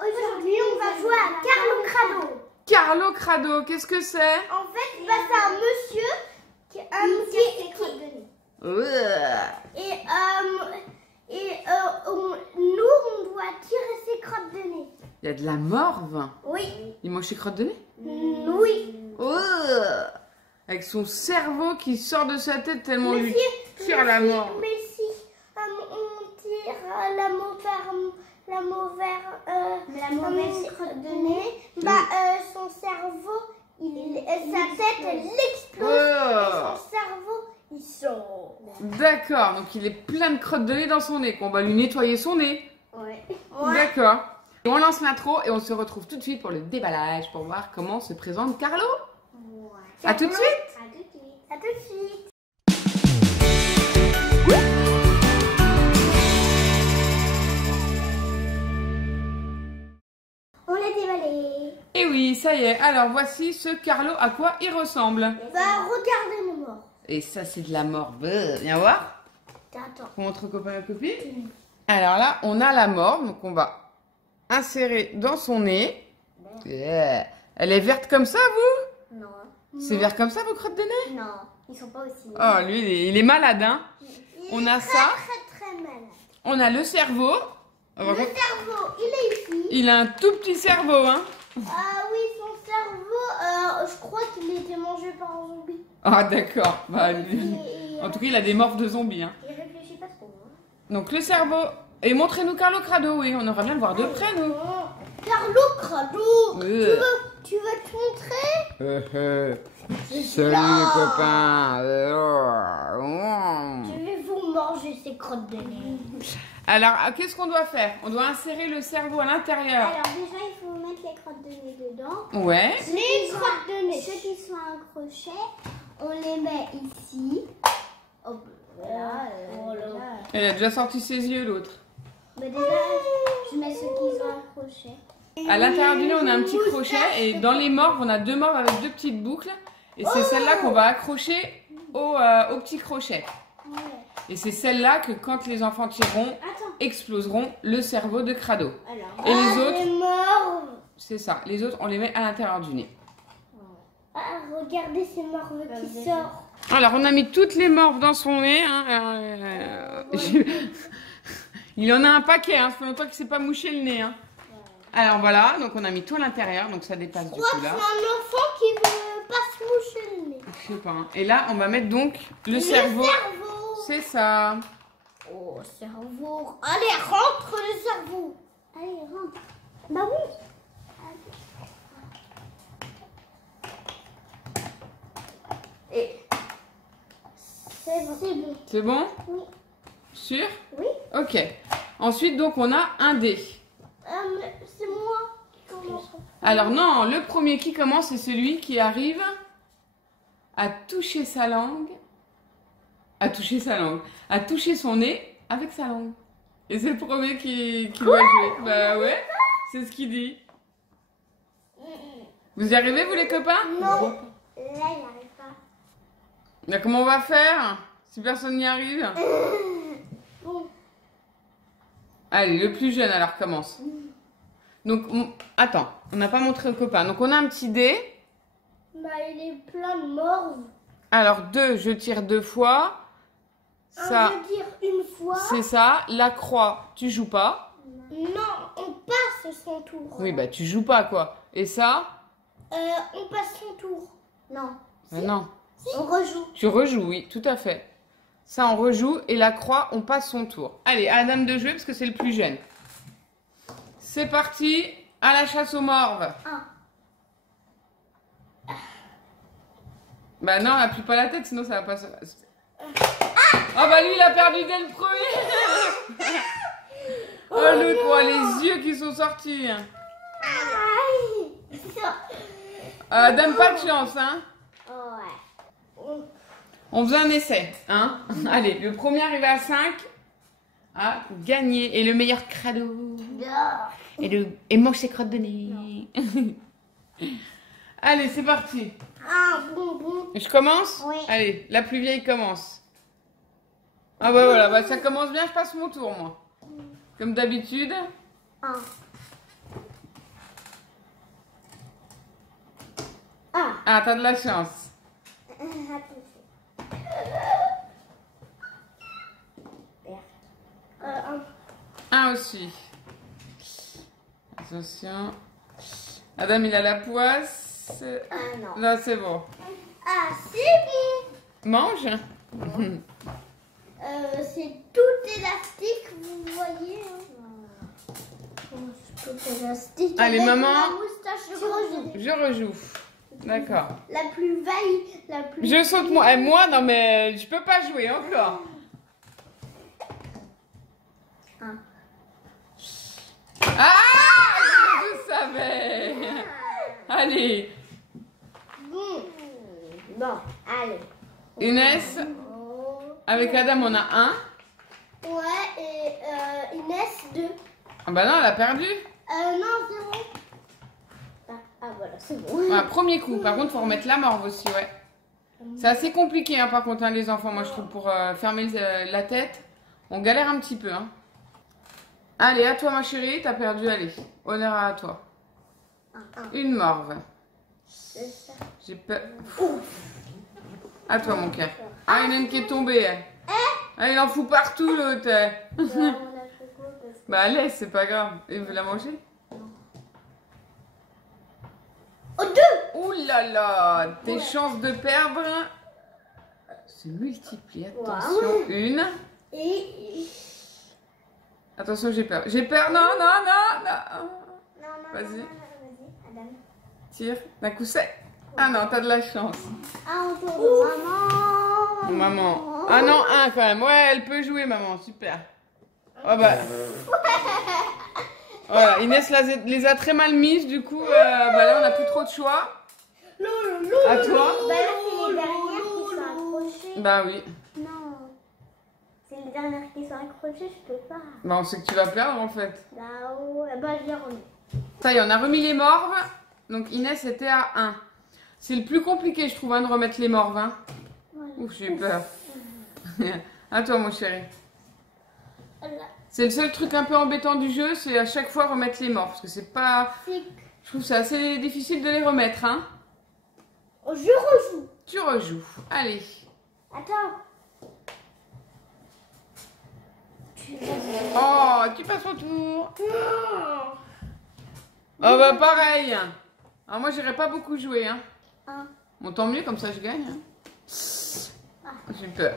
Aujourd'hui, on va jouer à Carlo Crado. Carlo Crado, qu'est-ce que c'est? En fait, c'est un monsieur qui nous, on doit tirer ses crottes de nez. Il y a de la morve. Oui. Il mange ses crottes de nez? Oui. Avec son cerveau qui sort de sa tête tellement Mais lui si, tire la mort. Mais si on tire la mauvaise crotte de nez, son cerveau, sa tête, elle explose et son cerveau, il sort. D'accord, donc il est plein de crottes de nez dans son nez, qu'on va lui nettoyer son nez. Ouais. D'accord. On lance l'intro et on se retrouve tout de suite pour le déballage, pour voir comment se présente Carlo. Ouais. À tout de suite. À tout de suite. À tout de suite. On l'a déballé. Et oui, ça y est. Alors voici ce Carlo, à quoi il ressemble. Regardez mon mort. Et ça, c'est de la morve. Viens voir. Attends. On montre aux copains et copines. Alors là, on a la morve, donc on va insérer dans son nez. Elle est verte comme ça, vous? Non. C'est vert comme ça, vos crottes de nez? Non, ils sont pas aussi. Oh, lui, il est malade, hein? On a ça. Très malade. On a le cerveau. Le cerveau, il est ici. Il a un tout petit cerveau, hein? Ah oui, son cerveau, je crois qu'il a été mangé par un zombie. Ah, d'accord. Bah, en tout cas, il a des morphes de zombies, hein. Il réfléchit pas trop. Hein. Donc, le cerveau. Et montrez-nous Carlo Crado, oui. On aimerait bien le voir de près, nous. Carlo Crado, tu veux te montrer? Salut les copains. Je vais vous manger ces crottes de nez. Alors, qu'est-ce qu'on doit faire? On doit insérer le cerveau à l'intérieur. Alors déjà, il faut mettre les crottes de nez dedans. Ouais. Les crottes de nez. Ceux qui sont accrochés, on les met ici. Hop, voilà. Elle a déjà sorti ses yeux, l'autre. Mais déjà, je mets ceux qui sont accrochés. À l'intérieur du nez, on a un petit crochet. Et dans les morves, on a deux morves avec deux petites boucles. Et c'est celle-là qu'on va accrocher au petit crochet. Ouais. Et c'est celle-là que quand les enfants tireront, exploseront le cerveau de Crado. Alors, et les autres, les morves. c'est ça. Les autres, on les met à l'intérieur du nez. Ah, regardez ces morves qui sortent. Alors, on a mis toutes les morves dans son nez. Hein. Il en a un paquet. Hein. Ça fait longtemps qu'il ne s'est pas mouché le nez. Hein. Alors voilà, donc on a mis tout à l'intérieur, donc ça dépasse du coup là. C'est un enfant qui veut pas se moucher le nez. Je sais pas. Hein. Et là, on va mettre donc le cerveau. C'est ça. Oh, cerveau. Allez, rentre le cerveau. Allez, rentre. Bah oui. Et c'est bon. C'est bon? Oui. Sûr? Oui. Ok. Ensuite, donc, on a un dé. C'est moi qui commence. Alors non, le premier qui commence, c'est celui qui arrive à toucher sa langue. À toucher son nez avec sa langue. Et c'est le premier qui doit jouer. Bah ouais, c'est ce qu'il dit. Vous y arrivez, vous les copains? Non. Là, il n'arrive pas. Là, comment on va faire si personne n'y arrive? Bon. Allez, le plus jeune alors commence. Donc, attends, on n'a pas montré aux copains. Donc, on a un petit dé. Bah, il est plein de morves. Alors, 2, je tire 2 fois. Ça, je tire une fois. c'est ça. La croix, tu joues pas. Non, on passe son tour. Oui, bah, tu joues pas, quoi. Et ça? On passe son tour. Non. Non. Si. On rejoue. Tu rejoues, oui, tout à fait. Ça, on rejoue. Et la croix, on passe son tour. Allez, à la dame de jouer, parce que c'est le plus jeune. C'est parti. À la chasse aux morves. Bah non, appuie pas la tête, sinon ça va pas se... Ah bah lui, il a perdu dès le premier. Oh, l'autre, oh, les yeux qui sont sortis. Donne pas de chance, hein. Ouais. On faisait un essai, hein. Allez, le premier arrivé à 5 a gagné. Et le meilleur Crado. Et mange ses crottes de nez. Allez, c'est parti. Ah, bon. Je commence? Oui. Allez, la plus vieille commence. Ah bah voilà, bah ça commence bien, je passe mon tour, moi. Comme d'habitude. Ah, t'as de la chance. Un aussi. Attention. Adam, il a la poisse. Ah non. Là, c'est bon. Ah, c'est bon. Mange. C'est tout élastique, vous voyez. C'est tout élastique. Allez, avec maman. ma moustache Je rejoue. D'accord. La plus vaille, la plus... Je saute moi. Moi, non, mais je peux pas jouer encore. Ah, je savais. Allez. Bon, allez. Inès, avec Adam, on a un. Ouais, et Inès, 2. Ah bah non, elle a perdu. Non, 0. Ah, voilà, c'est bon. Ah, premier coup. Par contre, faut remettre la morve aussi, ouais. C'est assez compliqué, hein, par contre, hein, les enfants. Moi, je trouve, pour fermer la tête, on galère un petit peu. Hein. Allez, à toi, ma chérie. T'as perdu, allez. Honneur à toi. Une morve. J'ai peur. À toi, mon cœur. Ah, il y en a une qui est tombée. Elle. Ah, il en fout partout, l'autre. Bah, laisse, c'est pas grave. Il veut la manger? Oh, 2. Ouh là là, tes chances de perdre se multiplient. Attention, une. Et... Attention, j'ai peur. J'ai peur, non, non, non, non. Non, Vas-y. Adam. Tire, d'un coup sec. Ah non, t'as de la chance. Ah, on tourne maman. Maman. Ah non, un quand même. Ouais, elle peut jouer, maman. Super. Oh bah. Voilà, Inès les a très mal mises, du coup, bah là, on n'a plus trop de choix. À toi. Bah là, c'est les dernières qui sont accrochées. Bah oui. Non. C'est les dernières qui sont accrochées, je peux pas. Bah on sait que tu vas perdre, en fait. Bah ouais, bah je les remets. Ça y est, on a remis les morves. Donc Inès était à 1. C'est le plus compliqué, je trouve, hein, de remettre les morves. Hein. Voilà. Ouf, j'ai peur. À toi, mon chéri. Voilà. C'est le seul truc un peu embêtant du jeu, c'est à chaque fois remettre les morves. Parce que c'est pas... Je trouve que c'est assez difficile de les remettre. Hein. Je rejoue. Tu rejoues. Allez. Attends. Oh, tu passes ton tour. Oh bah pareil. Alors moi, j'irai pas beaucoup jouer. Hein. Bon, tant mieux, comme ça je gagne. Hein. J'ai peur.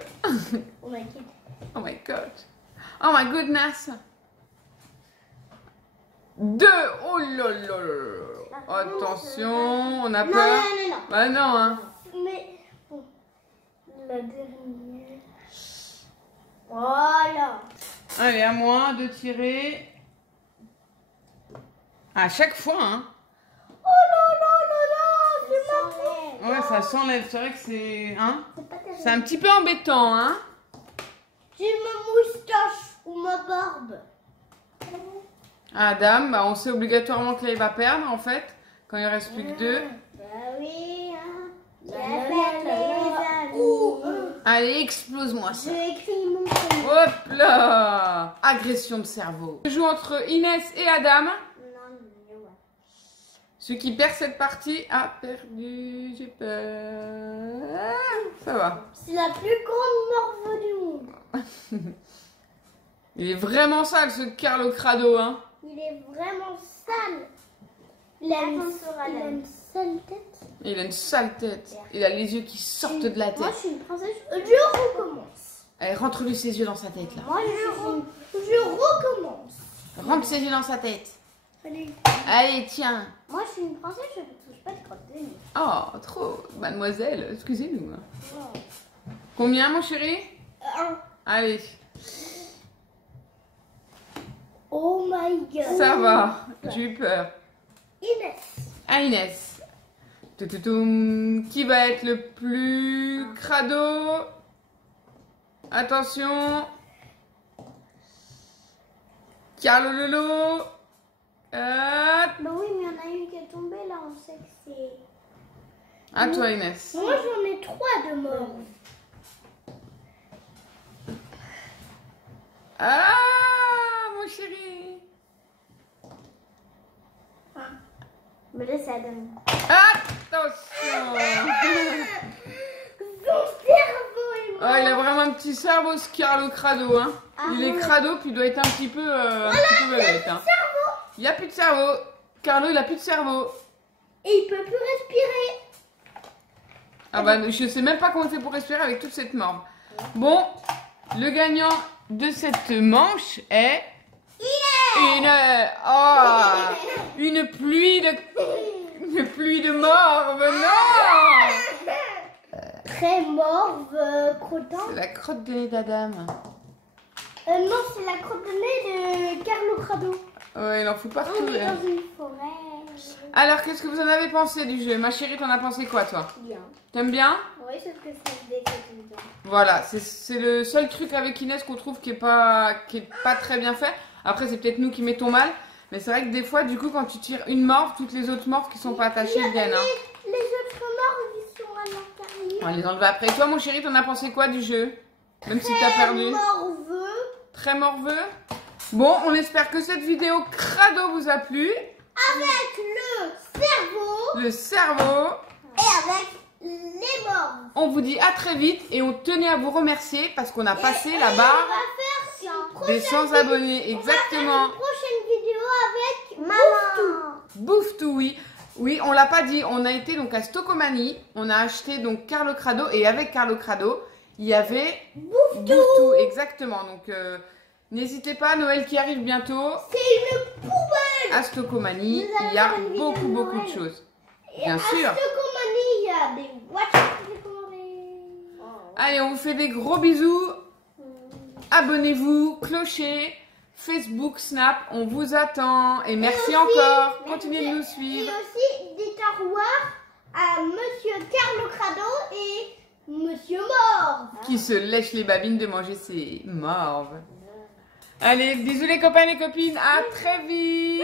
Oh my god. Oh my god. Oh my goodness. 2. Oh là là là. Attention, on a peur. Non. Bah non, hein. Mais bon, la dernière. Voilà. Allez, à moi de tirer. À chaque fois, hein. Oh là, c'est ma faute. Ouais, ça s'enlève. C'est vrai que c'est... Hein. C'est pas terrible. C'est un petit peu embêtant, hein. J'ai ma moustache ou ma barbe. Adam, bah on sait obligatoirement que là il va perdre en fait, quand il reste plus que 2. Bah oui, hein. La fête, les amis. Allez, explose-moi ça. J'ai écrit mon prénom. Hop là. Agression de cerveau. Je joue entre Inès et Adam. Non, mais ouais. Celui qui perd cette partie a perdu. J'ai peur. Ça va. C'est la plus grande morve du monde. Il est vraiment sale ce Carlo Crado, hein. Il est vraiment sale. Il a une sale tête. Il a une sale tête. Il a les yeux qui sortent de la Moi, tête. je suis une princesse. Je recommence. Allez, rentre-lui ses yeux dans sa tête là. Moi, je recommence. Rentre ses yeux dans sa tête. Allez. Allez, tiens. Moi, je suis une princesse, je ne touche pas de crotte de nez. Oh, trop. Mademoiselle, excusez-nous. Combien, mon chéri? 1. Allez. Oh my god. Ça va. J'ai eu peur. Inès. Ah, Inès. Toutoum. Qui va être le plus crado? Attention. Carlo Lolo. Bah oui, mais il y en a une qui est tombée là, on sait que c'est... À toi, Inès. Moi, j'en ai 3 de morts. Ah, mon chéri. Mais là, ça donne. Attention. Son cerveau est mort. Ah, il a vraiment un petit cerveau, ce Carlo Crado. Hein. Il est crado, puis il doit être un petit peu bête. Hein. Il n'y a plus de cerveau. Carlo, il a plus de cerveau. Et il peut plus respirer. Ah bah, je sais même pas comment il fait pour respirer avec toute cette morve. Bon, le gagnant de cette manche est... Une pluie de morve, non. Très morve, crottant. C'est la crotte de nez d'Adam. Non, c'est la crotte de nez de Carlo Crado. Ouais, il en fout partout. On est hein. dans une forêt. Alors, qu'est-ce que vous en avez pensé du jeu? Ma chérie, t'en as pensé quoi, toi? Bien. T'aimes bien? Oui, sauf que ça se décale tout le temps. Voilà, c'est le seul truc avec Inès qu'on trouve qui est pas très bien fait. Après, c'est peut-être nous qui mettons mal. Mais c'est vrai que des fois, du coup, quand tu tires une morve, toutes les autres morves qui sont pas attachées viennent. Hein. Les autres morts, ils sont à l'intérieur. On va les enlever après. Toi, mon chéri, t'en as pensé quoi du jeu? Même si t'as perdu. Morveux. Très morveux. Bon, on espère que cette vidéo crado vous a plu. Avec Le cerveau. et avec les morts. On vous dit à très vite et on tenait à vous remercier parce qu'on a passé la barre des 100 abonnés. Exactement. Une prochaine vidéo avec maman. Bouffe-tout, oui. Oui, on l'a pas dit. On a été donc à Stocomanie. On a acheté donc Carlo Crado et avec Carlo Crado, il y avait Bouffe-tout. Exactement. Donc n'hésitez pas, Noël qui arrive bientôt. C'est une poubelle. À Stocomanie, il y a beaucoup de choses. Bien sûr. À Stocomanie, il y a des voitures télécommandées. Allez, on vous fait des gros bisous. Abonnez-vous, clocher, Facebook, Snap, on vous attend. Et merci encore. Continuez de nous suivre. Et aussi, dites au revoir à Monsieur Carlo Crado et Monsieur Morve. Qui se lèche les babines de manger ses morves. Allez, bisous les copains et les copines. À très vite.